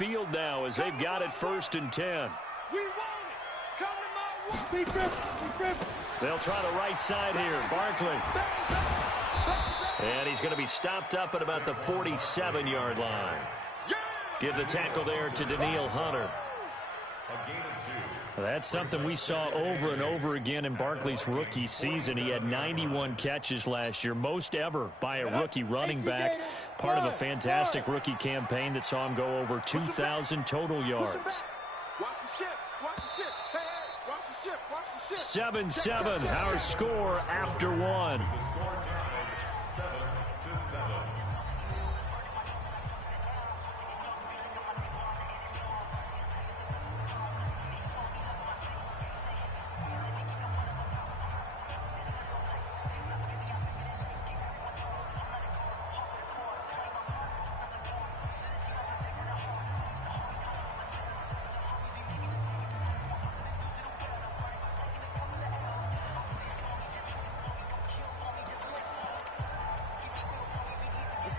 midfield now as they've got it 1st and 10. They'll try the right side here. Barkley. And he's going to be stopped up at about the 47-yard line. Give the tackle there to Daniil Hunter. That's something we saw over and over again in Barkley's rookie season. He had 91 catches last year, most ever by a rookie running back. Part of a fantastic rookie campaign that saw him go over 2,000 total yards. 7-7, our score after one.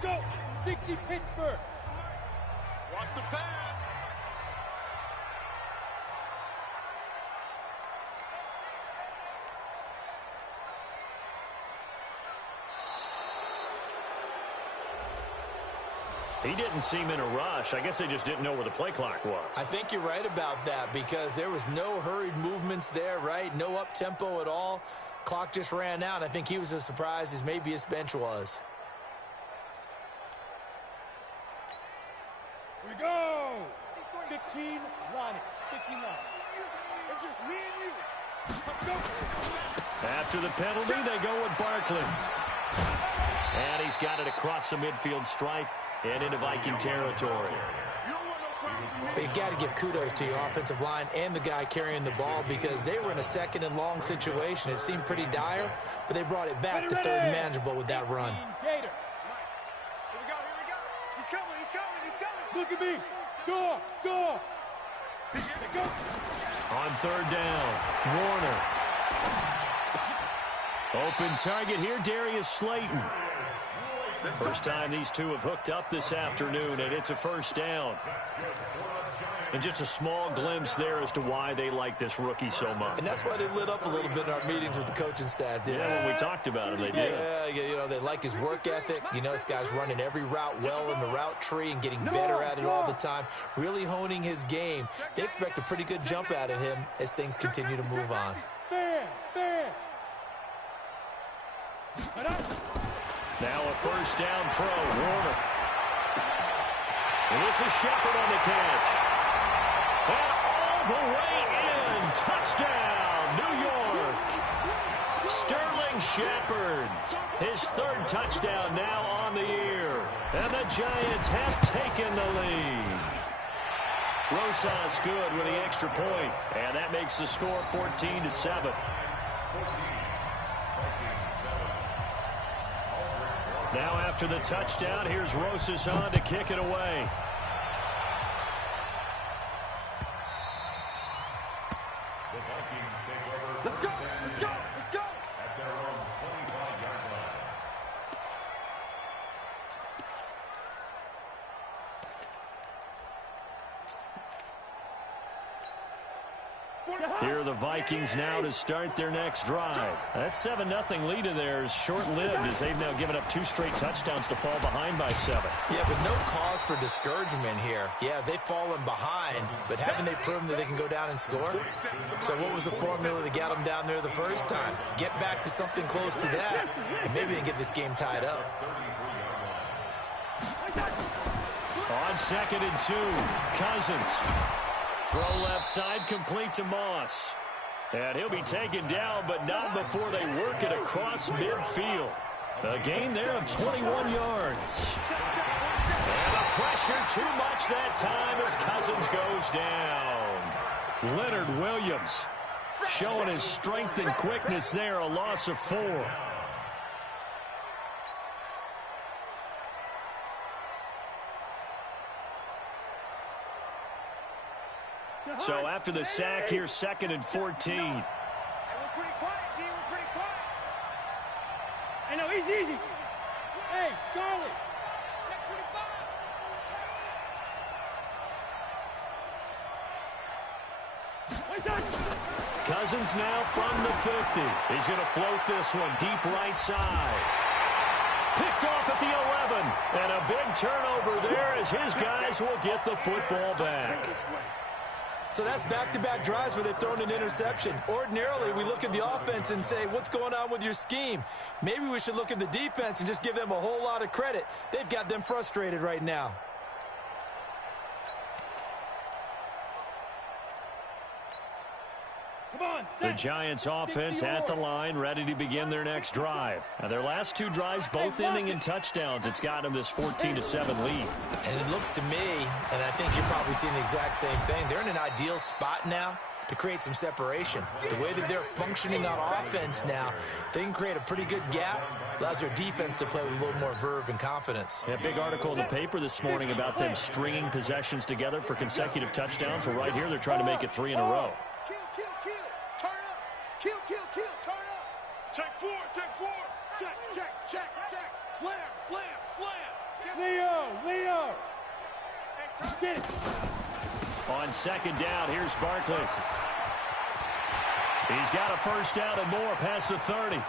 Go! 60 Pittsburgh! Watch the pass! He didn't seem in a rush. I guess they just didn't know where the play clock was. I think you're right about that because there was no hurried movements there, right? No up-tempo at all. Clock just ran out. I think he was as surprised as maybe his bench was. Here we go! 15 line. 15 line. It's just me and you. Let's go. After the penalty, they go with Barkley. And he's got it across the midfield stripe and into Viking territory. You got to give kudos to your offensive line and the guy carrying the ball because they were in a 2nd and long situation. It seemed pretty dire, but they brought it back to 3rd and manageable with that run. Gator. Here we go. He's coming. Look at me. Go. Go. On 3rd down, Warner. Open target here, Darius Slayton. First time these two have hooked up this afternoon, and it's a 1st down. And just a small glimpse there as to why they like this rookie so much. And that's why they lit up a little bit in our meetings with the coaching staff, didn't when we talked about him, they did. Yeah, you know, they like his work ethic. You know, this guy's running every route well in the route tree and getting better at it all the time, really honing his game. They expect a pretty good jump out of him as things continue to move on. Fair. Now a 1st down throw, Warner. And this is Shepard on the catch. And all the way in, touchdown, New York. Sterling Shepard, his 3rd touchdown now on the year. And the Giants have taken the lead. Rosas good with the extra point, and that makes the score 14-7. Now after the touchdown, here's Rosas on to kick it away. Let's go. At their own 25-yard line. Here are the Vikings now to start their next drive. That 7-0 lead of theirs short-lived as they've now given up 2 straight touchdowns to fall behind by 7. Yeah, but no cause for discouragement here. Yeah, they've fallen behind, but haven't they proven that they can go down and score? So what was the formula that got them down there the first time? Get back to something close to that, and maybe they can get this game tied up. On 2nd and 2, Cousins. Throw left side, complete to Moss. And he'll be taken down, but not before they work it across midfield. A gain there of 21 yards. And the pressure too much that time as Cousins goes down. Leonard Williams showing his strength and quickness there, a loss of 4. So after the sack, here's 2nd and 14. Hey, we're pretty quiet, D. We're pretty quiet. I know, easy. Hey, Charlie. Check 25. Cousins now from the 50. He's going to float this one deep right side. Picked off at the 11. And a big turnover there as his guys will get the football back. So that's back-to-back drives where they've thrown an interception. Ordinarily, we look at the offense and say, what's going on with your scheme? Maybe we should look at the defense and just give them a whole lot of credit. They've got them frustrated right now. The Giants offense at the line, ready to begin their next drive. Now, their last two drives, both ending in touchdowns. It's got them this 14-7 lead. And it looks to me, and I think you're probably seeing the exact same thing, they're in an ideal spot now to create some separation. The way that they're functioning on offense now, they can create a pretty good gap. Allows their defense to play with a little more verve and confidence. A big article in the paper this morning about them stringing possessions together for consecutive touchdowns. Well, right here, they're trying to make it 3 in a row. Check four. Check. Slam. Leo. Get it. On second down, here's Barkley. He's got a first down and more past the 30. And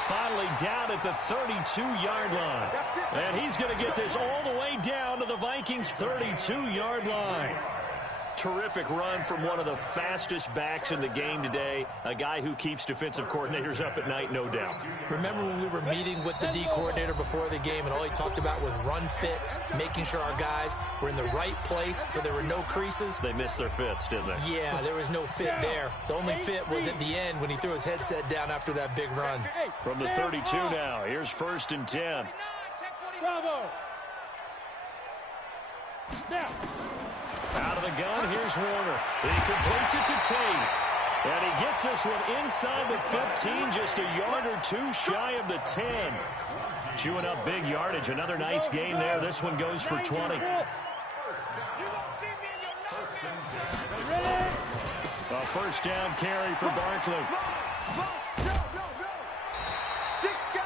finally down at the 32-yard line. And he's going to get this all the way down to the Vikings' 32-yard line. Terrific run from one of the fastest backs in the game today, a guy who keeps defensive coordinators up at night, no doubt. Remember when we were meeting with the D coordinator before the game and all he talked about was run fits, making sure our guys were in the right place so there were no creases? They missed their fits, didn't they? Yeah, there was no fit there. The only fit was at the end when he threw his headset down after that big run. From the 32 now, here's 1st and 10. Bravo. Now. Out of the gun, here's Warner. He completes it to Tate. And he gets this one inside the 15, just a yard or two shy of the 10. Chewing up big yardage. Another nice gain there. This one goes for 20. A first down carry for Barkley.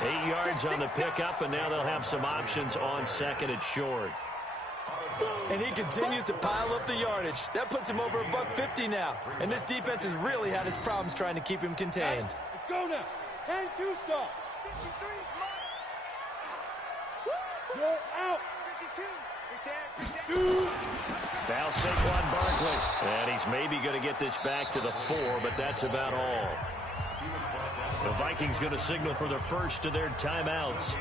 8 yards on the pickup, and now they'll have some options on second and short. And he continues to pile up the yardage. That puts him over $150 now. And this defense has really had its problems trying to keep him contained. Let's go now. 10-2 stop. Go out. 52. Now Saquon Barkley. And he's maybe going to get this back to the 4, but that's about all. The Vikings going to signal for the first of their timeouts,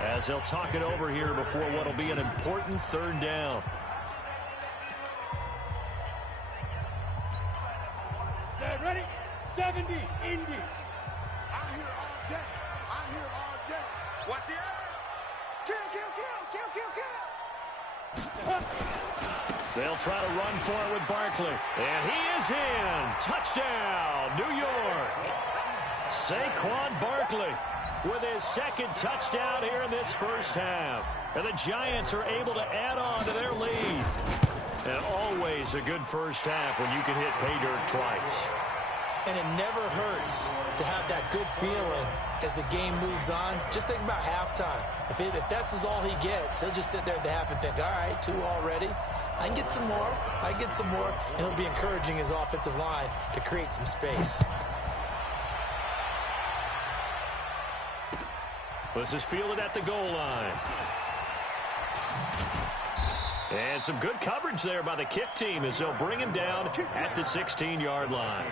as they'll talk it over here before what will be an important 3rd down. Ready? 70, Indy. I'm here all day. What's the other? Kill. They'll try to run for it with Barkley. And he is in. Touchdown, New York. Saquon Barkley with his 2nd touchdown here in this first half. And the Giants are able to add on to their lead. And always a good first half when you can hit pay dirt twice. And it never hurts to have that good feeling as the game moves on. Just think about halftime. If that's all he gets, he'll just sit there at the half and think, all right, 2 already. I can get some more. And it'll be encouraging his offensive line to create some space. This is fielded at the goal line. And some good coverage there by the kick team as they'll bring him down at the 16-yard line.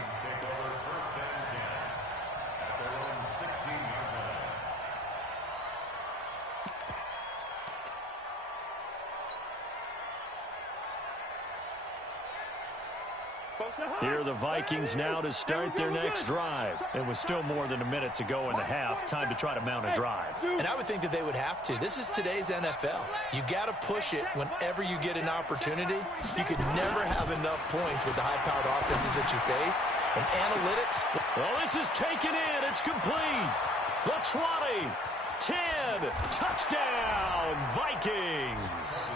Here are the Vikings now to start their next drive. And with still more than a minute to go in the half, time to try to mount a drive. And I would think that they would have to. This is today's NFL. You got to push it whenever you get an opportunity. You could never have enough points with the high-powered offenses that you face. And analytics. Well, this is taken in. It's complete. The 20, 10, touchdown, Vikings.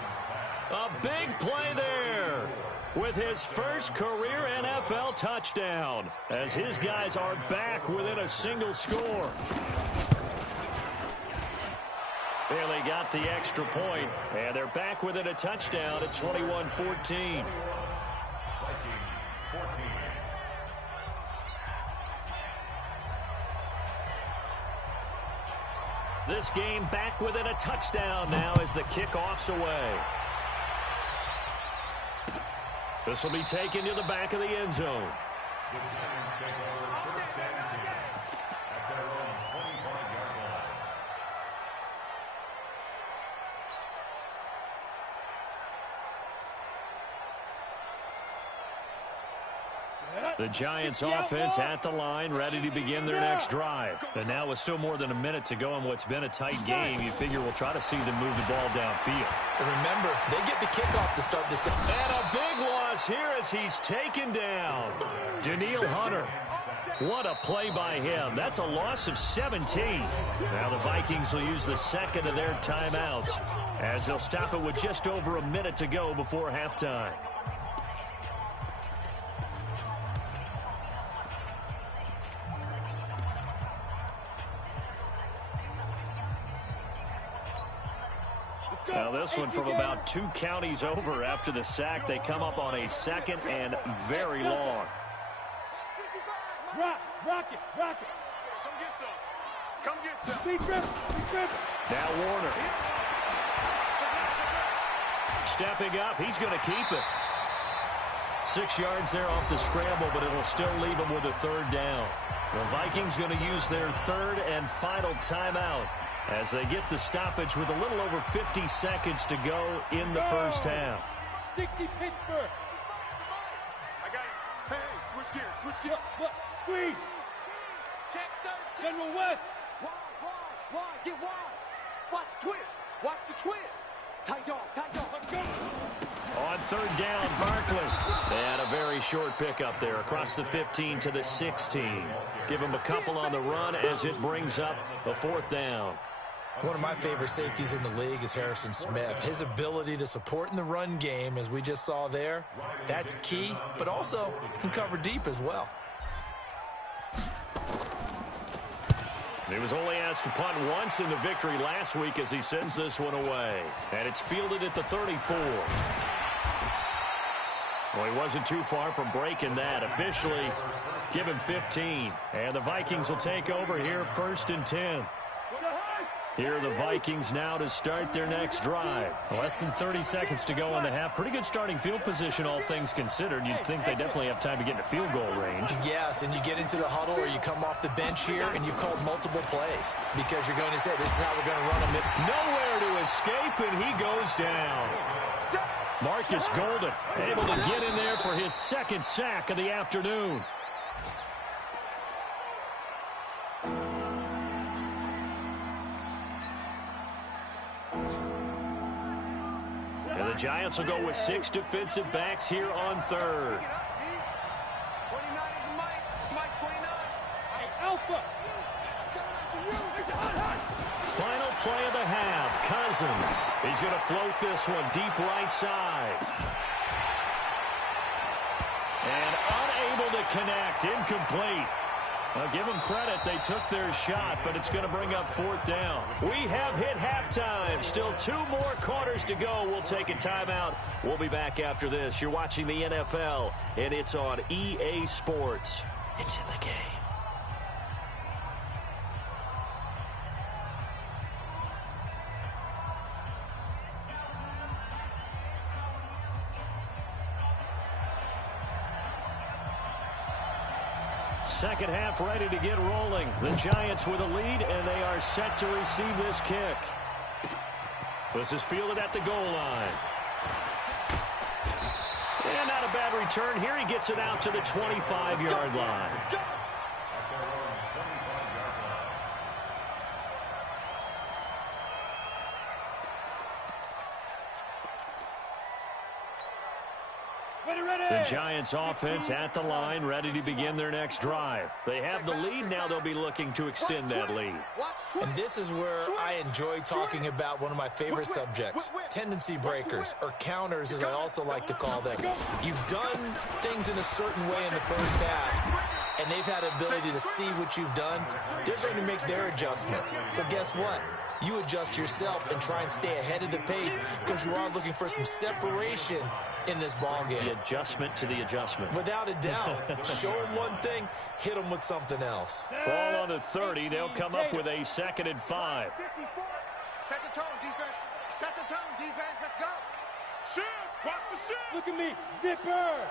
A big play there with his first career NFL touchdown, as his guys are back within a single score. Barely got the extra point, and they're back within a touchdown at 21-14. This game back within a touchdown now as the kickoff's away. This will be taken to the back of the end zone. The Giants take over first and 10 at their own 25-yard line. The Giants offense at the line, ready to begin their next drive. And now with still more than a minute to go in what's been a tight game, you figure we'll try to see them move the ball downfield. And remember, they get the kickoff to start this. And a big loss here as he's taken down. Danielle Hunter. What a play by him. That's a loss of 17. Now the Vikings will use the second of their timeouts as they'll stop it with just over a minute to go before halftime. Now this one from about 2 counties over after the sack. They come up on a second and very long. Rock it. Come get some. Be driven. Now Warner. Stepping up, he's going to keep it. 6 yards there off the scramble, but it'll still leave him with a third down. The Vikings going to use their third and final timeout as they get the stoppage with a little over 50 seconds to go in the first half. 60 Pittsburgh. I got it. Hey, switch gears. Squeeze. Check third. General West. Wide. Get wide. Watch the twist. Tight dog. Let's go. On third down, Barkley. They had a very short pickup there across the 15 to the 16. Give him a couple on the run as it brings up the fourth down. One of my favorite safeties in the league is Harrison Smith. His ability to support in the run game, as we just saw there, that's key, but also can cover deep as well. He was only asked to punt once in the victory last week as he sends this one away. And it's fielded at the 34. Well, he wasn't too far from breaking that. Officially, give him 15. And the Vikings will take over here first and 10. Here are the Vikings now to start their next drive. Less than 30 seconds to go in the half. Pretty good starting field position, all things considered. You'd think they definitely have time to get into field goal range. Yes, and you get into the huddle or you come off the bench here and you've called multiple plays because you're going to say, this is how we're going to run them. Nowhere to escape, and he goes down. Marcus Golden able to get in there for his second sack of the afternoon. And the Giants will go with 6 defensive backs here on third. 29 is Mike 29. Hey, Alpha. Final play of the half. Cousins. He's going to float this one deep right side. And unable to connect. Incomplete. I'll give them credit. They took their shot, but it's going to bring up fourth down. We have hit halftime. Still 2 more quarters to go. We'll take a timeout. We'll be back after this. You're watching the NFL, and it's on EA Sports. It's in the game. Second half ready to get rolling. The Giants with a lead, and they are set to receive this kick. This is fielded at the goal line. And not a bad return. Here he gets it out to the 25-yard line. The Giants offense at the line, ready to begin their next drive. They have the lead. Now they'll be looking to extend that lead. And this is where I enjoy talking about one of my favorite subjects, tendency breakers, or counters as I also like to call them. You've done things in a certain way in the first half, and they've had ability to see what you've done. They're going to make their adjustments. So guess what? you adjust yourself and try and stay ahead of the pace because you are looking for some separation in this ball game. The adjustment to the adjustment. Without a doubt. Show them one thing, hit them with something else. Ball on the 30. They'll come up with a 2nd and 5. Set the tone, defense. Set the tone, defense. Let's go. Shift. Watch the shift. Look at me. Zipper.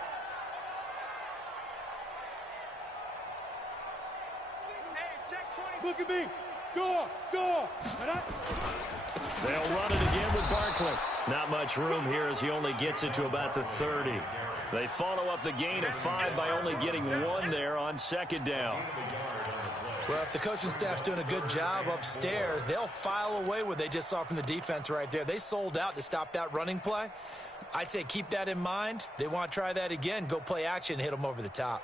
Hey, check 20. Look at me. Door. They'll run it again with Barkley. Not much room here as he only gets it to about the 30. They follow up the gain of 5 by only getting 1 there on 2nd down. Well, if the coaching staff's doing a good job upstairs, they'll file away what they just saw from the defense right there. They sold out to stop that running play. I'd say keep that in mind. They want to try that again. Go play action, hit them over the top.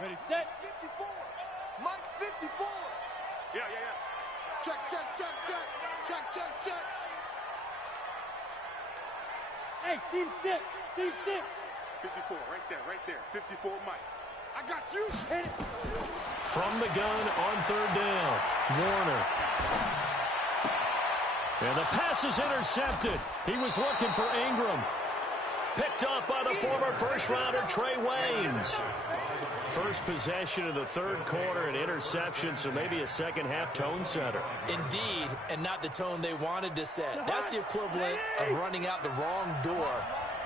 Ready, set. 54. Mike, 54. Yeah. Check. Hey, seam 6. 54, right there. 54, Mike. I got you. Hit it. From the gun on 3rd down, Warner. And the pass is intercepted. He was looking for Ingram. Picked up by the former first-rounder Trey Waynes. First possession of the 3rd quarter, an interception, so maybe a second-half tone setter. Indeed, and not the tone they wanted to set. That's the equivalent of running out the wrong door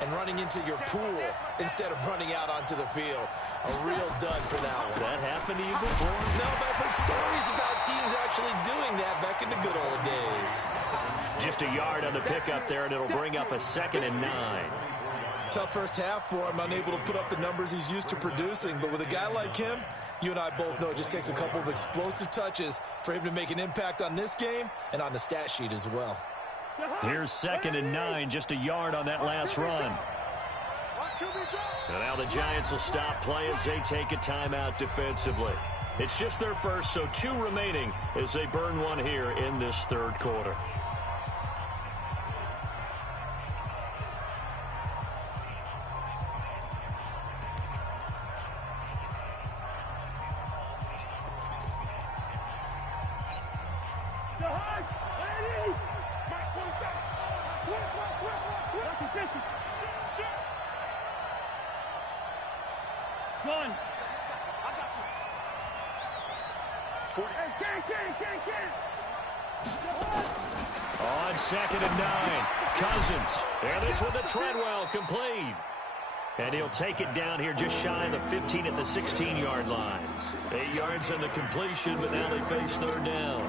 and running into your pool instead of running out onto the field. A real dud for that one. Has that happened to you before? No, but I've heard stories about teams actually doing that back in the good old days. Just a yard on the pickup there, and it'll bring up a 2nd and 9. Tough first half for him, unable to put up the numbers he's used to producing. But with a guy like him, you and I both know it just takes a couple of explosive touches for him to make an impact on this game and on the stat sheet as well. Here's 2nd and 9, just a yard on that last run. And now the Giants will stop play as they take a timeout defensively. It's just their first, so 2 remaining as they burn 1 here in this 3rd quarter. One. On 2nd and 9, Cousins. And this one to Treadwell, complete. And he'll take it down here just shy of the 15 at the 16-yard line. 8 yards on the completion, but now they face 3rd down.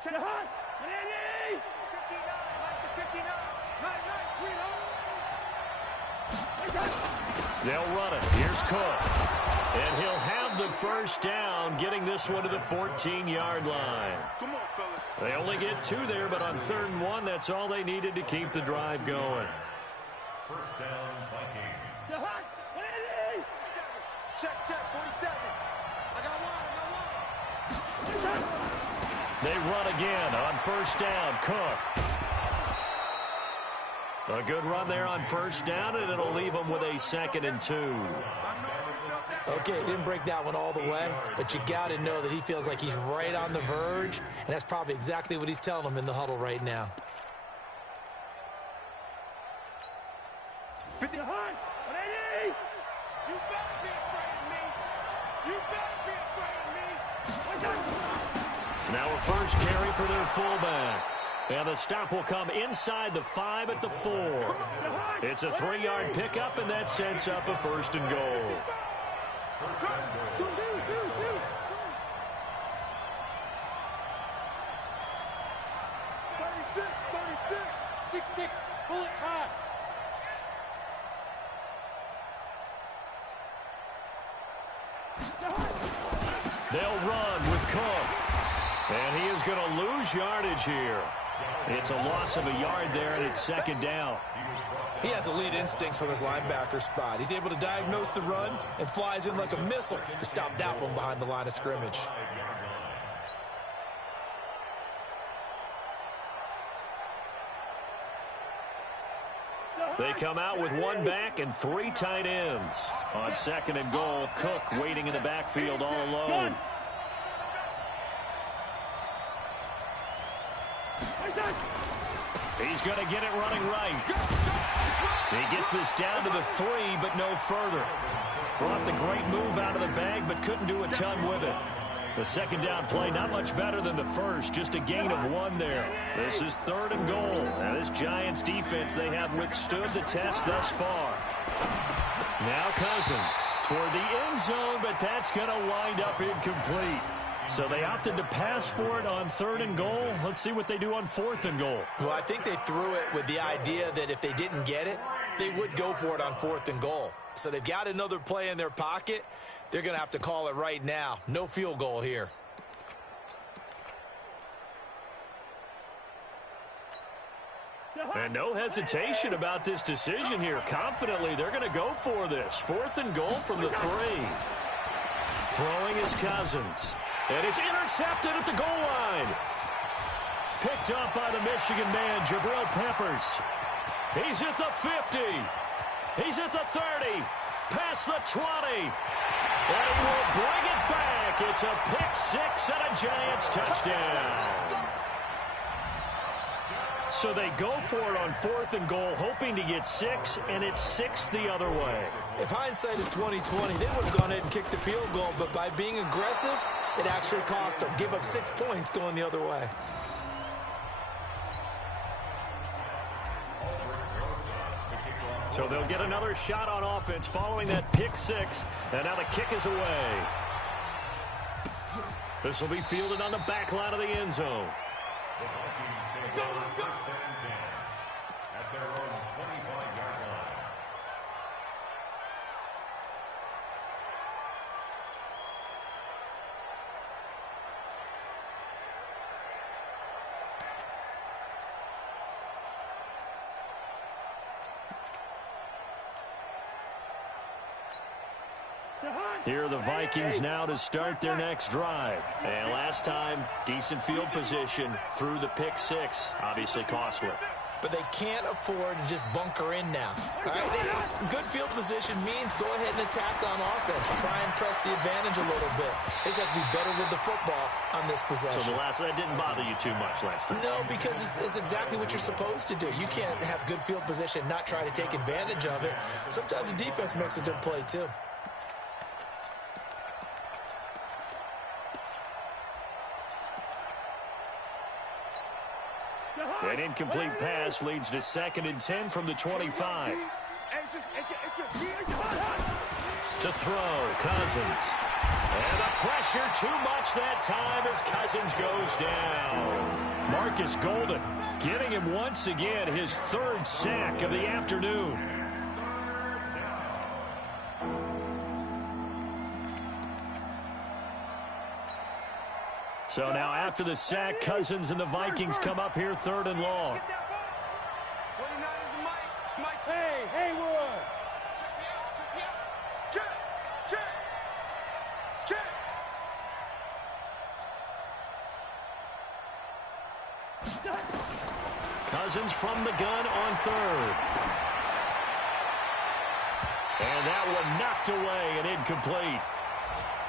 To the hunt. Ready. 59. Mike to 59. Nice, sweet home. They'll run it. Here's Cook. And he'll have the first down, getting this one to the 14-yard line. Come on, fellas. They only get 2 there, but on 3rd and 1, that's all they needed to keep the drive going. First down, Vikings. To the hunt. Ready. Check, 47. I got one. They run again on 1st down. Cook. A good run there on 1st down, and it'll leave them with a 2nd and 2. Okay, he didn't break that one all the way, but you got to know that he feels like he's right on the verge, and that's probably exactly what he's telling them in the huddle right now. To the hunt. Ready. You better be afraid of me. You better be afraid of me. Now a first carry for their fullback. And the stop will come inside the 5 at the 4. It's a 3-yard pickup, and that sets up a 1st and goal. Six. Pull it high. They'll run with Cook. And he is going to lose yardage here. It's a loss of a yard there, and it's second down. He has elite instincts from his linebacker spot. He's able to diagnose the run and flies in like a missile to stop that one behind the line of scrimmage. They come out with one back and three tight ends. On second and goal, Cook waiting in the backfield all alone. He's going to get it running right. He gets this down to the 3, but no further. Brought the great move out of the bag, but couldn't do a ton with it. The second down play, not much better than the first, just a gain of 1 there. This is third and goal. Now this Giants defense, they have withstood the test thus far. Now Cousins toward the end zone, but that's going to wind up incomplete. So they opted to pass for it on third and goal. Let's see what they do on fourth and goal. Well, I think they threw it with the idea that if they didn't get it, they would go for it on fourth and goal. So they've got another play in their pocket. They're going to have to call it right now. No field goal here. And no hesitation about this decision here. Confidently, they're going to go for this. Fourth and goal from the 3. Throwing is Cousins. And it's intercepted at the goal line. Picked up by the Michigan man, Jabril Peppers. He's at the 50. He's at the 30. Past the 20. And he will bring it back. It's a pick 6 and a Giants touchdown. So they go for it on fourth and goal, hoping to get 6, and it's 6 the other way. If hindsight is 20/20, they would have gone ahead and kicked the field goal, but by being aggressive, it actually cost them. Give up 6 points going the other way. So they'll get another shot on offense following that pick 6, and now the kick is away. This will be fielded on the back line of the end zone. The Vikings take over first and 10 at their own 25-yard line. Here are the Vikings now to start their next drive. And last time, decent field position through the pick 6. Obviously costly. But they can't afford to just bunker in now. All right? Good field position means go ahead and attack on offense. Try and press the advantage a little bit. They just have to be better with the football on this possession. So that didn't bother you too much last time? No, because it's exactly what you're supposed to do. You can't have good field position, not try to take advantage of it. Sometimes the defense makes a good play, too. An incomplete pass leads to second and 10 from the 25. To throw, Cousins. And the pressure too much that time as Cousins goes down. Marcus Golden getting him once again his 3rd sack of the afternoon. So now after the sack, Cousins and the Vikings come up here 3rd and long. 29 is Mike. Hey, Haywood. Check me out. Check. Cousins from the gun on 3rd. And that one knocked away and incomplete.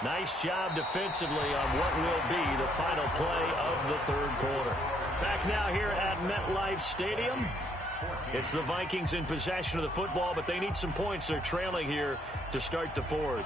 Nice job defensively on what will be the final play of the 3rd quarter. Back now here at MetLife Stadium. It's the Vikings in possession of the football, but they need some points. They're trailing here to start the 4th.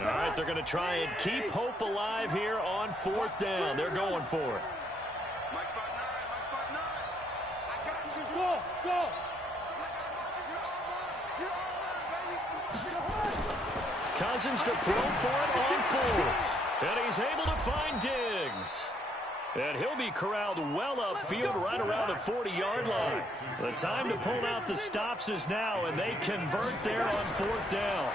All right, they're going to try and keep hope alive here on 4th down. They're going for it. Mike 5'9", Mike 5'9". I got you. Go. Go. Cousins to throw for it on fourth. And he's able to find Diggs. And he'll be corralled well upfield right around the 40-yard line. The time to pull out the stops is now, and they convert there on fourth down.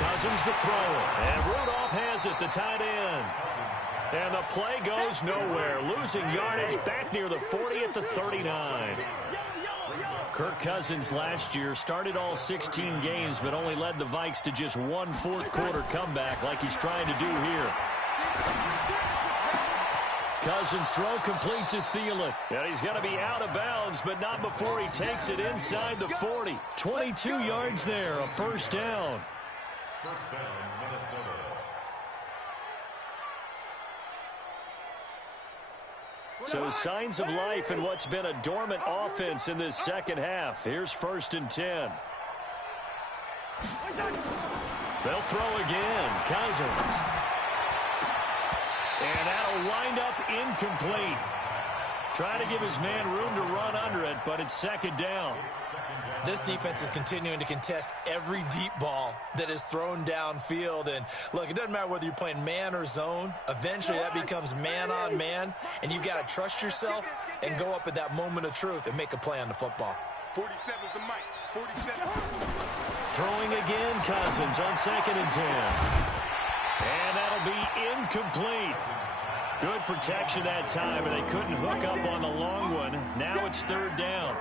Cousins to throw it. And Rudolph has it, the tight end. And the play goes nowhere. Losing yardage back near the 40 at the 39. Kirk Cousins last year started all 16 games, but only led the Vikes to just one fourth-quarter comeback like he's trying to do here. Cousins throw complete to Thielen. And he's going to be out of bounds, but not before he takes it inside the 40. 22 yards there, a first down. First down, Minnesota. So signs of life in what's been a dormant offense in this second half. Here's 1st and 10. They'll throw again. Cousins. And that'll wind up incomplete. Trying to give his man room to run under it, but it's 2nd down. This defense is continuing to contest every deep ball that is thrown downfield. And, look, it doesn't matter whether you're playing man or zone. Eventually, that becomes man-on-man, and you've got to trust yourself and go up at that moment of truth and make a play on the football. 47's the mic. 47. Throwing again, Cousins on 2nd and 10. And that'll be incomplete. Good protection that time, and they couldn't hook up on the long one. Now it's 3rd down.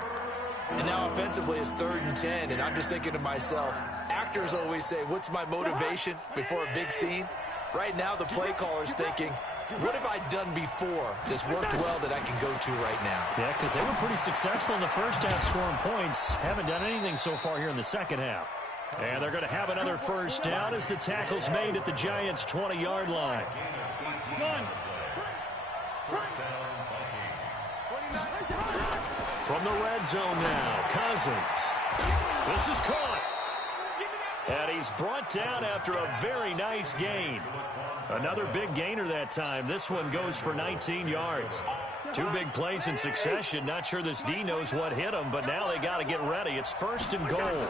And now offensively it's 3rd and 10, and I'm just thinking to myself, actors always say, what's my motivation before a big scene? Right now the play caller's thinking, what have I done before that's worked well that I can go to right now? Yeah, because they were pretty successful in the first half scoring points. Haven't done anything so far here in the second half. And they're going to have another first down as the tackle's made at the Giants' 20-yard line. From the red zone now, Cousins. This is caught. And he's brought down after a very nice gain. Another big gainer that time. This one goes for 19 yards. 2 big plays in succession. Not sure this D knows what hit him, but now they got to get ready. It's 1st and goal.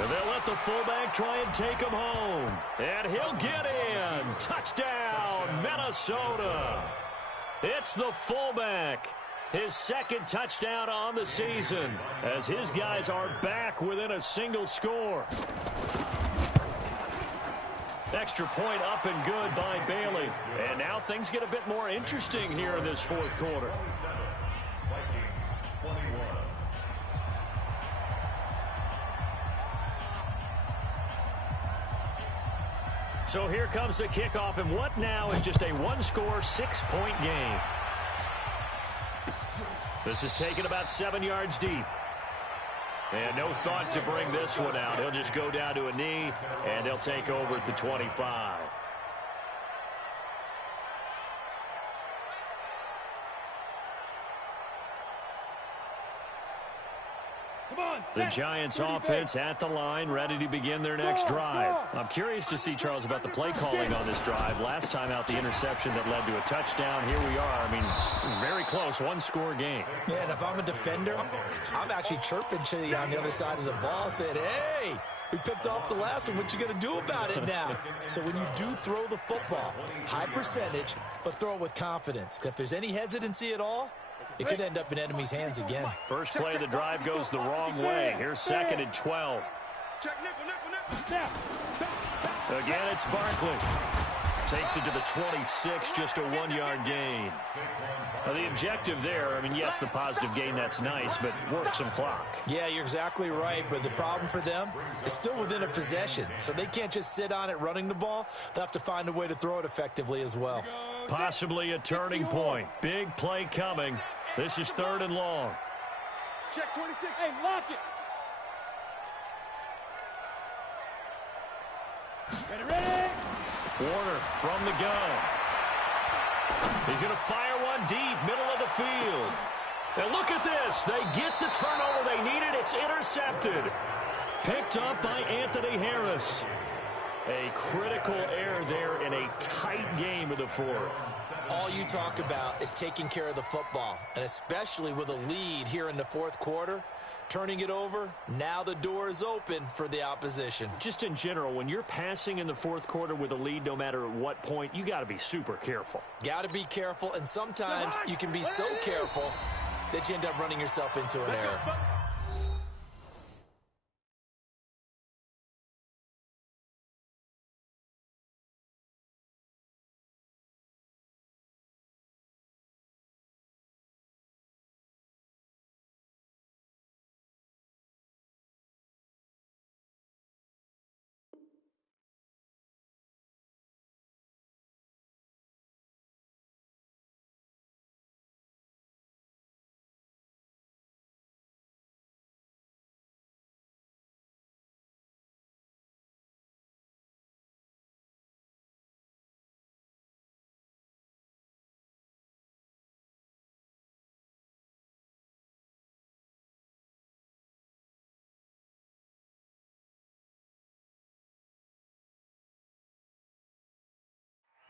And they'll let the fullback try and take him home. And he'll get in. Touchdown, Minnesota. It's the fullback. His 2nd touchdown on the season as his guys are back within a single score. Extra point up and good by Bailey. And now things get a bit more interesting here in this 4th quarter. Vikings 21. So here comes the kickoff, and what now is just a 1-score, 6-point game. This is taken about 7 yards deep. And no thought to bring this one out. He'll just go down to a knee, and they'll take over at the 25. The Giants offense at the line, ready to begin their next drive. I'm curious to see, Charles, about the play calling on this drive. Last time out, the interception that led to a touchdown. Here we are. I mean, very close, 1-score game. Yeah, and if I'm a defender, I'm actually chirping to you on the other side of the ball saying, hey, we picked off the last one. What you going to do about it now? So when you do throw the football, high percentage, but throw it with confidence. If there's any hesitancy at all, it could end up in enemy's hands again. First play of the drive goes the wrong way. Here's 2nd and 12. Again, it's Barkley. Takes it to the 26, just a 1-yard gain. Now, the objective there, I mean, yes, the positive gain, that's nice, but work some clock. Yeah, you're exactly right, but the problem for them is still within a possession, so they can't just sit on it running the ball. They'll have to find a way to throw it effectively as well. Possibly a turning point. Big play coming. This is 3rd and long. Check 26. Hey, lock it. Ready. Warner from the gun. He's going to fire one deep, middle of the field. And look at this. They get the turnover they needed. It's intercepted. Picked up by Anthony Harris. A critical error there in a tight game of the fourth. All you talk about is taking care of the football, and especially with a lead here in the fourth quarter, turning it over, now the door is open for the opposition. Just in general, when you're passing in the fourth quarter with a lead, no matter at what point, you got to be super careful. Got to be careful, and sometimes you can be so careful that you end up running yourself into an error.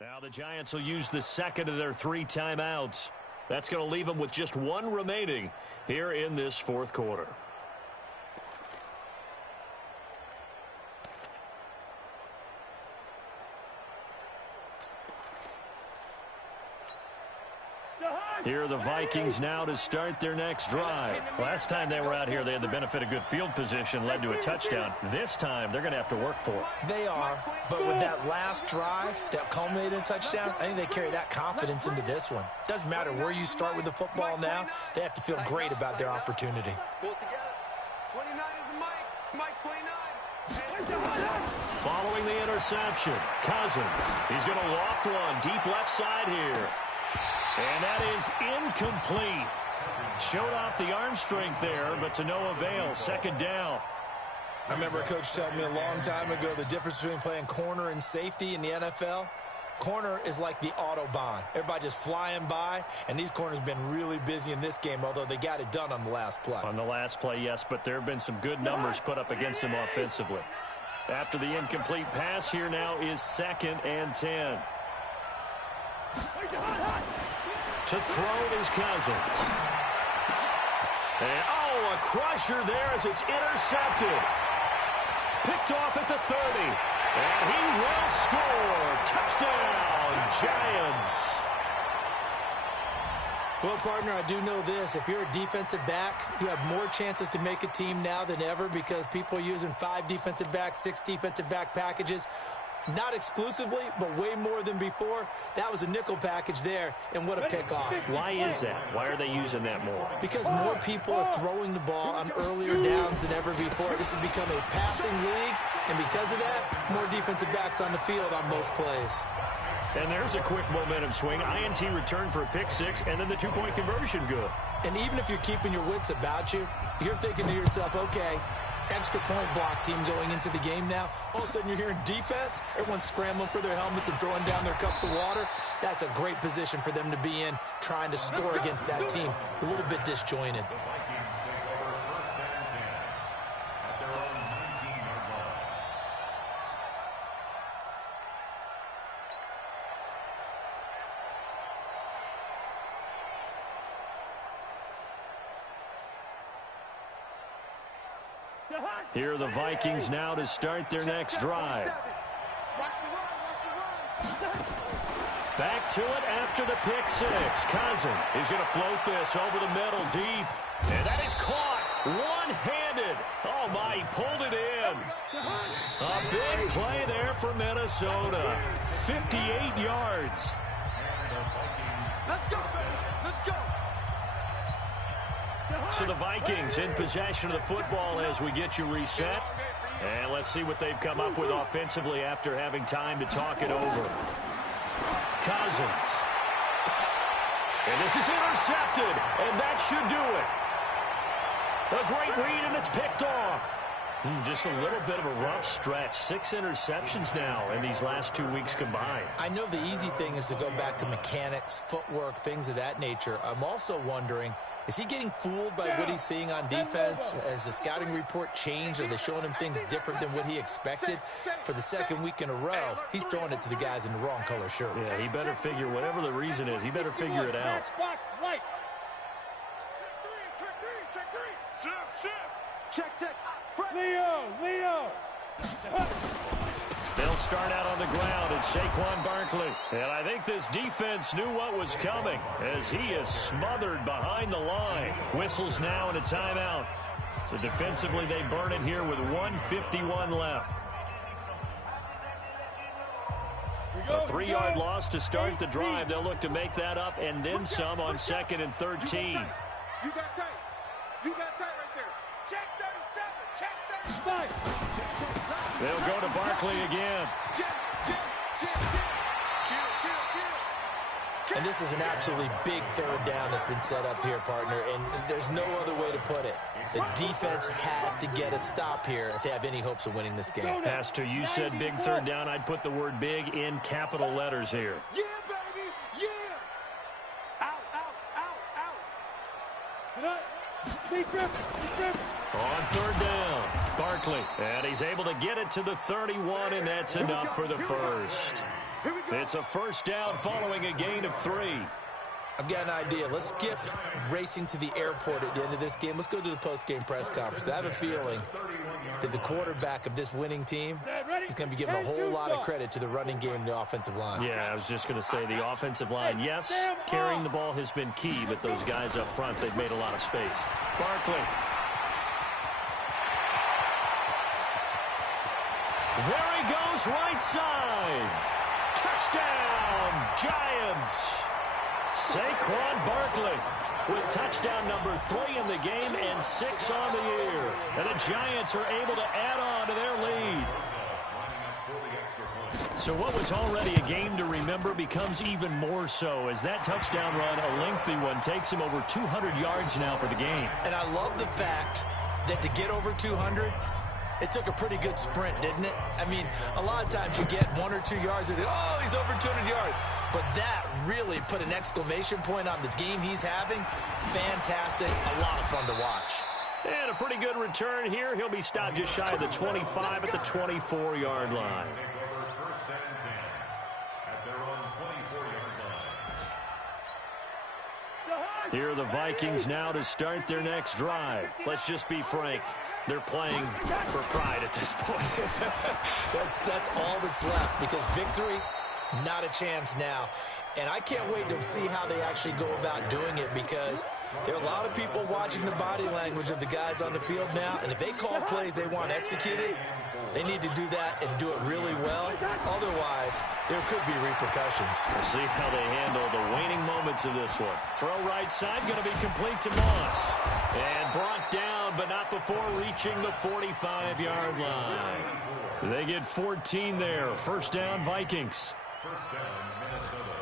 Now the Giants will use the second of their 3 timeouts. That's going to leave them with just 1 remaining here in this fourth quarter. Here are the Vikings now to start their next drive. Last time they were out here, they had the benefit of good field position, led to a touchdown. This time, they're going to have to work for it. They are, but with that last drive that culminated in a touchdown, I think they carry that confidence into this one. Doesn't matter where you start with the football now, they have to feel great about their opportunity. Pull it together. 29 is the Mike. Mike 29. Following the interception, Cousins. He's going to loft one deep left side here. And that is incomplete. Showed off the arm strength there, but to no avail. Second down. I remember a coach telling me a long time ago the difference between playing corner and safety in the NFL. Corner is like the Autobahn. Everybody just flying by, and these corners have been really busy in this game, although they got it done on the last play. On the last play, yes, but there have been some good numbers put up against them offensively. After the incomplete pass, here now is 2nd and 10. To throw is Cousins. And, a crusher there as it's intercepted. Picked off at the 30. And he will score. Touchdown, Giants. Well, partner, I do know this. If you're a defensive back, you have more chances to make a team now than ever because people are using 5 defensive backs, 6 defensive back packages. Not exclusively, but way more than before. That was a nickel package there, and what a pickoff. Why is that? Why are they using that more? Because more people are throwing the ball on earlier downs than ever before. This has become a passing league, and because of that, more defensive backs on the field on most plays. And there's a quick momentum swing. INT return for a pick 6, and then the 2-point conversion good. And even if you're keeping your wits about you, you're thinking to yourself, okay, extra point block team going into the game now. All of a sudden you're hearing defense. Everyone's scrambling for their helmets and throwing down their cups of water. That's a great position for them to be in, trying to score against that team. A little bit disjointed. The Vikings take over 1st and 10 at their own 19-yard line. Here are the Vikings now to start their next drive. Back to it after the pick 6. Cousins is going to float this over the middle deep. And that is caught one-handed. Oh, my, he pulled it in. A big play there for Minnesota. 58 yards. Let's go. Let's go. So the Vikings in possession of the football as we get you reset. And let's see what they've come up with offensively after having time to talk it over. Cousins. And this is intercepted, and that should do it. A great read, and it's picked off. Just a little bit of a rough stretch. 6 interceptions now in these last 2 weeks combined. I know the easy thing is to go back to mechanics, footwork, things of that nature. I'm also wondering, Is he getting fooled by what he's seeing on defense? Has the scouting report changed? Are they showing him things different than what he expected? For the second week in a row, he's throwing it to the guys in the wrong color shirts. Yeah, he better figure, whatever the reason is, he better figure it out. Box, lights. Check three. Check. Leo. They'll start out on the ground, and Saquon Barkley. And I think this defense knew what was coming as he is smothered behind the line. Whistles now and a timeout. So defensively, they burn it here with 1:51 left. A 3-yard loss to start the drive. They'll look to make that up and then some on 2nd and 13. You got tight. Right there. Check 37. Check 35. They'll go to Barkley again. And this is an absolutely big third down that's been set up here, partner, and there's no other way to put it. The defense has to get a stop here if they have any hopes of winning this game. Pastor, you said big third down. I'd put the word big in capital letters here. Yeah, baby. Yeah. Out. Defense. On third down, Barkley. And he's able to get it to the 31, and that's enough for the first. It's a first down following a gain of 3. I've got an idea. Let's skip racing to the airport at the end of this game. Let's go to the post-game press conference. I have a feeling that the quarterback of this winning team is going to be giving a whole lot of credit to the running game and the offensive line. Yeah, I was just going to say the offensive line. Yes, carrying the ball has been key, but those guys up front, they've made a lot of space. Barkley. There he goes, right side. Touchdown, Giants. Saquon Barkley with touchdown number 3 in the game and 6 on the year. And the Giants are able to add on to their lead. So what was already a game to remember becomes even more so as that touchdown run, a lengthy one, takes him over 200 yards now for the game. And I love the fact that to get over 200, it took a pretty good sprint, didn't it? I mean, a lot of times you get 1 or 2 yards and, oh, he's over 200 yards. But that really put an exclamation point on the game he's having. Fantastic. A lot of fun to watch. And a pretty good return here. He'll be stopped just shy of the 25 at the 24-yard line. First and 10 at their own 24-yard line. Here are the Vikings now to start their next drive. Let's just be frank. They're playing for pride at this point. That's all that's left because victory, not a chance now. And I can't wait to see how they actually go about doing it because there are a lot of people watching the body language of the guys on the field now. And if they call plays they want executed, they need to do that and do it really well. Otherwise, there could be repercussions. We'll see how they handle the waning moments of this one. Throw right side, going to be complete to Moss. And brought down, but not before reaching the 45-yard line. They get 14 there. First down, Vikings. First down, Minnesota.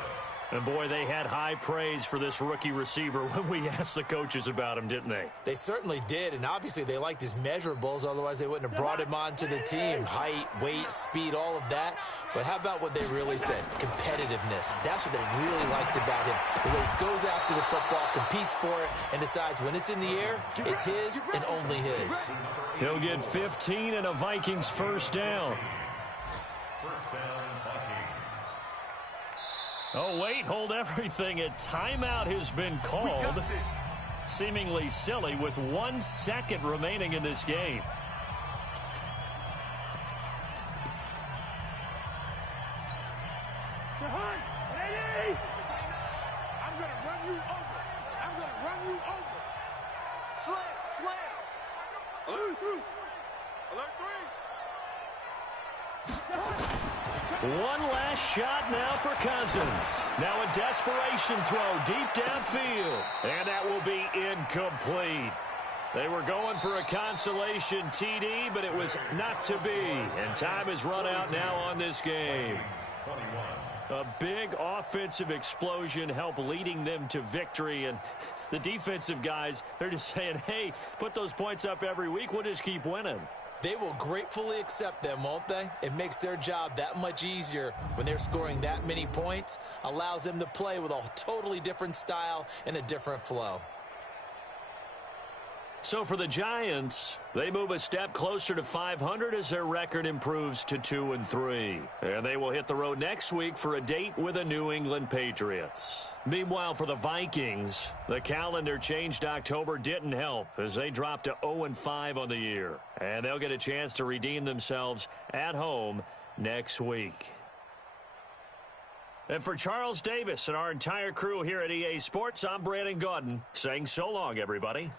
And, boy, they had high praise for this rookie receiver when we asked the coaches about him, didn't they? They certainly did, and obviously they liked his measurables. Otherwise, they wouldn't have brought him onto the team. Height, weight, speed, all of that. But how about what they really said? Competitiveness. That's what they really liked about him. The way he goes after the football, competes for it, and decides when it's in the air, it's his and only his. He'll get 15 and a Vikings first down. First down, Vikings. Oh, wait, hold everything. A timeout has been called. Seemingly silly with 1 second remaining in this game. Ready? I'm going to run you over. Slam. Alert 3. One last shot now for Cousins. Now a desperation throw deep downfield. And that will be incomplete. They were going for a consolation TD, but it was not to be. And time has run out now on this game. 21. A big offensive explosion helped leading them to victory. And the defensive guys, they're just saying, hey, put those points up every week. We'll just keep winning. They will gratefully accept them, won't they? It makes their job that much easier when they're scoring that many points. Allows them to play with a totally different style and a different flow. So for the Giants, they move a step closer to 500 as their record improves to 2-3. And they will hit the road next week for a date with the New England Patriots. Meanwhile, for the Vikings, the calendar changed October didn't help as they dropped to 0-5 on the year. And they'll get a chance to redeem themselves at home next week. And for Charles Davis and our entire crew here at EA Sports, I'm Brandon Gaudin saying so long, everybody.